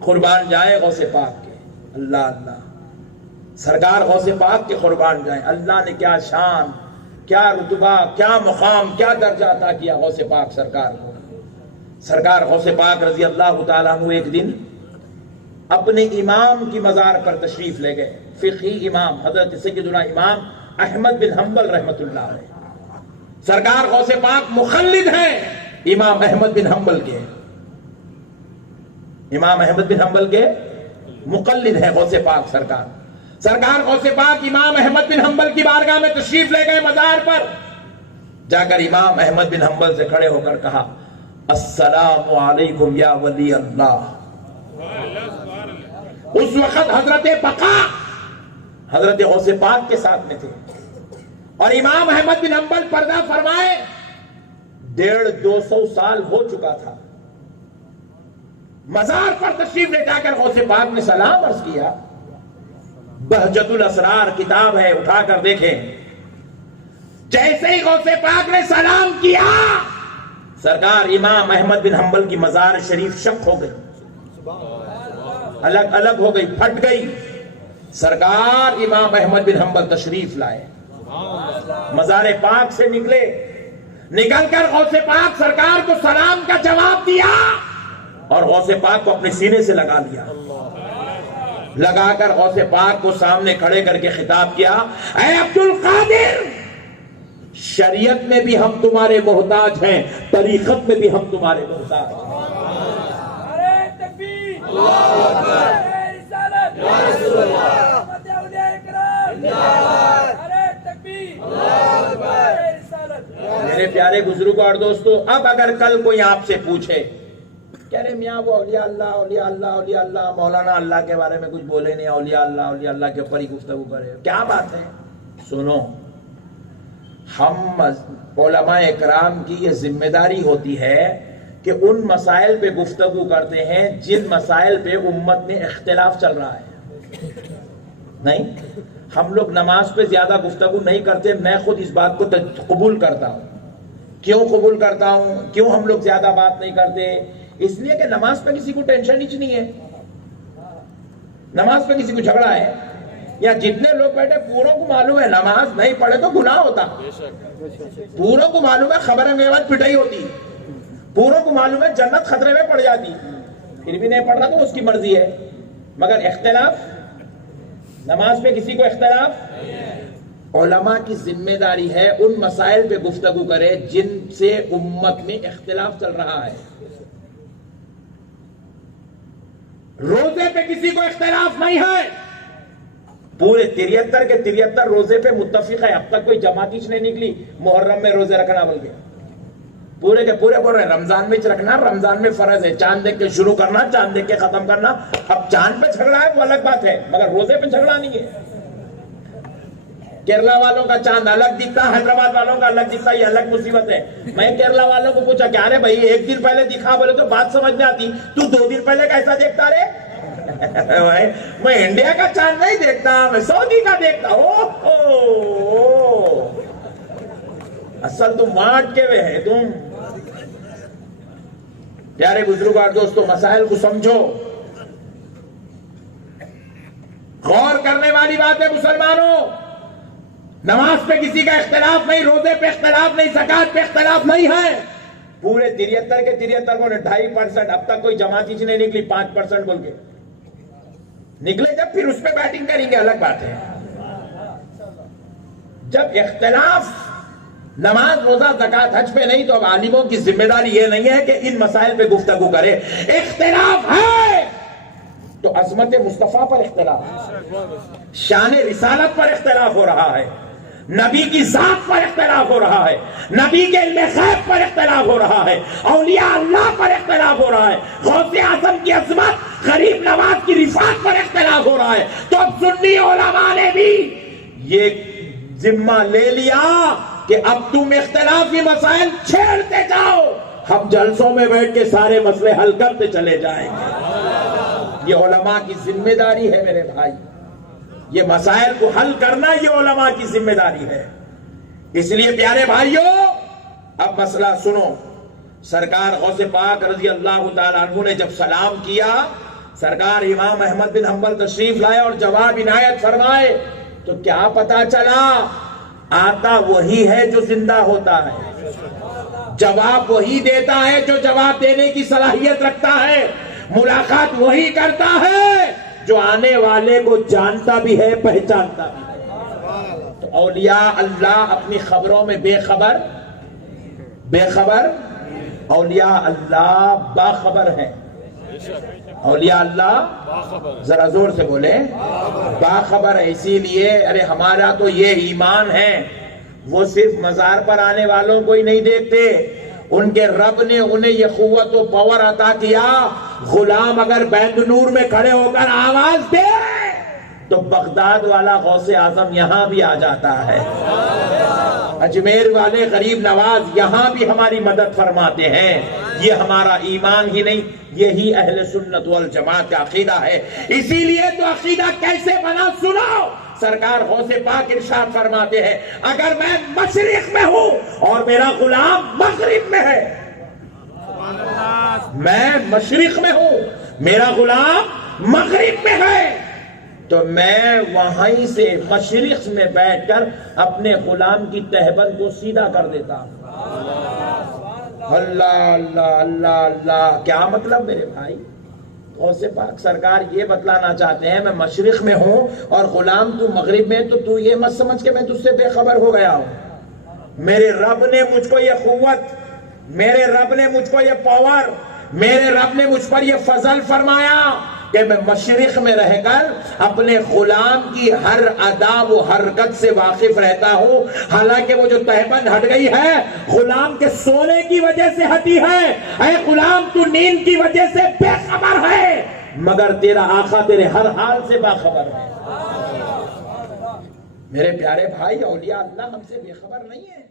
قربان جائے غوث پاک کے، اللہ اللہ، سرکار غوث پاک کے قربان جائے۔ اللہ نے کیا شان، کیا رتبہ، کیا مقام، کیا درجہ عطا کیا غوث پاک سرکار کو۔ سرکار غوث پاک رضی اللہ تعالیٰ عنہ ایک دن اپنے امام کی مزار پر تشریف لے گئے، فقہی امام حضرت سیدنا امام احمد بن حنبل رحمت اللہ علیہ۔ سرکار غوث پاک مخلد ہیں امام احمد بن حنبل کے، امام احمد بن حنبل کے مقلد ہیں غوث پاک سرکار۔ سرکار غوث پاک امام احمد بن حنبل کی بارگاہ میں تشریف لے گئے مزار پر، جا کر امام احمد بن حنبل سے کھڑے ہو کر کہا السلام علیکم یا ولی اللہ۔ اس وقت حضرت بقا حضرت غوث پاک کے ساتھ میں تھے، اور امام احمد بن حنبل پردہ فرمائے 150 سال ہو چکا تھا۔ مزار پر تشریف لے جا کر غوث پاک نے سلام عرض کیا۔ بہجت الاسرار کتاب ہے، اٹھا کر دیکھیں۔ جیسے ہی غوث پاک نے سلام کیا، سرکار امام احمد بن حنبل کی مزار شریف شق ہو گئی، الگ الگ ہو گئی، پھٹ گئی۔ سرکار امام احمد بن حنبل تشریف لائے، مزار پاک سے نکلے، نکل کر غوث پاک سرکار کو سلام کا جواب دیا اور غوث پاک کو اپنے سینے سے لگا لیا، لگا کر غوث پاک کو سامنے کھڑے کر کے خطاب کیا، اے عبد القادر، شریعت میں بھی ہم تمہارے محتاج ہیں، طریقت میں بھی ہم تمہارے محتاج ہیں۔ میرے پیارے بزرگوں اور دوستو، اب اگر کل کوئی آپ سے پوچھے کہہ رہے میاں وہ اولیاء اللہ اولیاء اللہ اولیاء اللہ، مولانا اللہ کے بارے میں کچھ بولے نہیں، اولیاء اللہ کے اوپر ہی گفتگو کرے، کیا بات ہے؟ سنو، ہم علماء اکرام کی یہ ذمہ داری ہوتی ہے کہ ان مسائل پہ گفتگو کرتے ہیں جن مسائل پہ امت میں اختلاف چل رہا ہے۔ نہیں، ہم لوگ نماز پہ زیادہ گفتگو نہیں کرتے، میں خود اس بات کو قبول کرتا ہوں۔ کیوں قبول کرتا ہوں؟ کیوں ہم لوگ زیادہ بات نہیں کرتے؟ اس لیے کہ نماز پہ کسی کو ٹینشن ہی نہیں ہے، نماز پہ کسی کو جھگڑا ہے، یا جتنے لوگ بیٹھے پوروں کو معلوم ہے نماز نہیں پڑھے تو گناہ ہوتا، پوروں کو معلوم ہے خبر میوت پٹائی ہوتی، پوروں کو معلوم ہے جنت خطرے میں پڑ جاتی، پھر بھی نہیں پڑھ رہا تو اس کی مرضی ہے۔ مگر اختلاف، نماز پہ کسی کو اختلاف، علماء کی ذمہ داری ہے ان مسائل پہ گفتگو کرے جن سے امت میں اختلاف چل رہا ہے۔ روزے پہ کسی کو اختلاف نہیں ہے، پورے 73 کے 73 روزے پہ متفق ہے، اب تک کوئی جماعت نہیں نکلی محرم میں روزے رکھنا بول کے، پورے کے پورے بول رہے ہیں رمضان میں رکھنا، رمضان میں فرض ہے، چاند دیکھ کے شروع کرنا، چاند دیکھ کے ختم کرنا۔ اب چاند پہ جھگڑا ہے وہ الگ بات ہے، مگر روزے پہ جھگڑا نہیں ہے۔ کیرلا والوں کا چاند الگ دکھتا، حیدرآباد والوں کا الگ دکھتا، یہ الگ مصیبت ہے۔ میں کیرلا والوں کو پوچھا کیا رے بھائی ایک دن پہلے دکھا بولے تو بات سمجھ میں آتی، تو 2 دن پہلے کیسا دیکھتا رے؟ میں انڈیا کا چاند نہیں دیکھتا، میں سعودی کا دیکھتا ہوں۔ اصل تم وانٹ کے ہوئے ہے تم۔ پیارے بزرگ اور دوستو، مسائل کو سمجھو، غور کرنے والی بات ہے مسلمانوں۔ نماز پہ کسی کا اختلاف نہیں، روزے پہ اختلاف نہیں، زکات پہ اختلاف نہیں ہے۔ پورے 73 کے 73 کو 2.5%، اب تک کوئی جماعت ہی نہیں نکلی 5% بول کے نکلے، جب پھر اس پہ بیٹنگ کریں گے الگ بات ہے۔ جب اختلاف نماز روزہ زکات حج پہ نہیں تو اب عالموں کی ذمہ داری یہ نہیں ہے کہ ان مسائل پہ گفتگو کرے۔ اختلاف ہے تو عظمت مصطفیٰ پر اختلاف، شان رسالت پر اختلاف ہو رہا ہے، نبی کی ذات پر اختلاف ہو رہا ہے، نبی کے علم غیب پر اختلاف ہو رہا ہے، اولیاء اللہ پر اختلاف ہو رہا ہے، غوث اعظم کی عظمت، غریب نواز کی رفعت پر اختلاف ہو رہا ہے۔ تو اب سنی علماء نے بھی یہ ذمہ لے لیا کہ اب تم اختلافی مسائل چھیڑتے جاؤ، ہم جلسوں میں بیٹھ کے سارے مسئلے حل کرتے چلے جائیں گے۔ یہ علماء کی ذمہ داری ہے میرے بھائی، یہ مسائل کو حل کرنا یہ علماء کی ذمہ داری ہے۔ اس لیے پیارے بھائیوں، اب مسئلہ سنو۔ سرکار غوث پاک رضی اللہ تعالیٰ عنہ نے جب سلام کیا سرکار امام احمد بن حنبل تشریف لائے اور جواب عنایت فرمائے تو کیا پتا چلا؟ آتا وہی ہے جو زندہ ہوتا ہے، جواب وہی دیتا ہے جو جواب دینے کی صلاحیت رکھتا ہے، ملاقات وہی کرتا ہے جو آنے والے کو جانتا بھی ہے، پہچانتا بھی ہے۔ تو اولیاء اللہ اپنی خبروں میں بے خبر، اولیاء اللہ باخبر ہیں۔ اولیاء اللہ ذرا زور سے بولے، باخبر ہے۔ اسی لیے ارے ہمارا تو یہ ایمان ہے، وہ صرف مزار پر آنے والوں کو ہی نہیں دیکھتے، ان کے رب نے انہیں یہ قوت و پاور عطا کیا، غلام اگر بیت نور میں کھڑے ہو کر آواز دے تو بغداد والا غوث اعظم یہاں بھی آ جاتا ہے، اجمیر والے غریب نواز یہاں بھی ہماری مدد فرماتے ہیں۔ یہ ہمارا ایمان ہی نہیں، یہی اہل سنت والجماعت کا عقیدہ ہے۔ اسی لیے تو عقیدہ کیسے بنا سنو، سرکار غوث پاک ارشاد فرماتے ہیں اگر میں مشرق میں ہوں اور میرا غلام مغرب میں ہے، میں مشرق میں ہوں میرا غلام مغرب میں ہے، تو میں وہیں سے مشرق میں بیٹھ کر اپنے غلام کی تہبند کو سیدھا کر دیتا ہوں۔ اللہ اللہ اللہ اللہ، کیا مطلب میرے بھائی؟ غوث پاک سرکار یہ بتلانا چاہتے ہیں میں مشرق میں ہوں اور غلام تو مغرب میں، تو یہ مت سمجھ کے میں تجھ سے بے خبر ہو گیا ہوں۔ میرے رب نے مجھ کو یہ قوت، میرے رب نے مجھ کو یہ پاور، میرے رب نے مجھ پر یہ فضل فرمایا کہ میں مشرق میں رہ کر اپنے غلام کی ہر ادا و حرکت سے واقف رہتا ہوں، حالانکہ وہ جو تہبند ہٹ گئی ہے غلام کے سونے کی وجہ سے ہٹی ہے، اے غلام تو نیند کی وجہ سے بے خبر ہے، مگر تیرا آقا تیرے ہر حال سے باخبر ہے۔ میرے پیارے بھائی، اولیاء اللہ ہم سے بے خبر نہیں ہے۔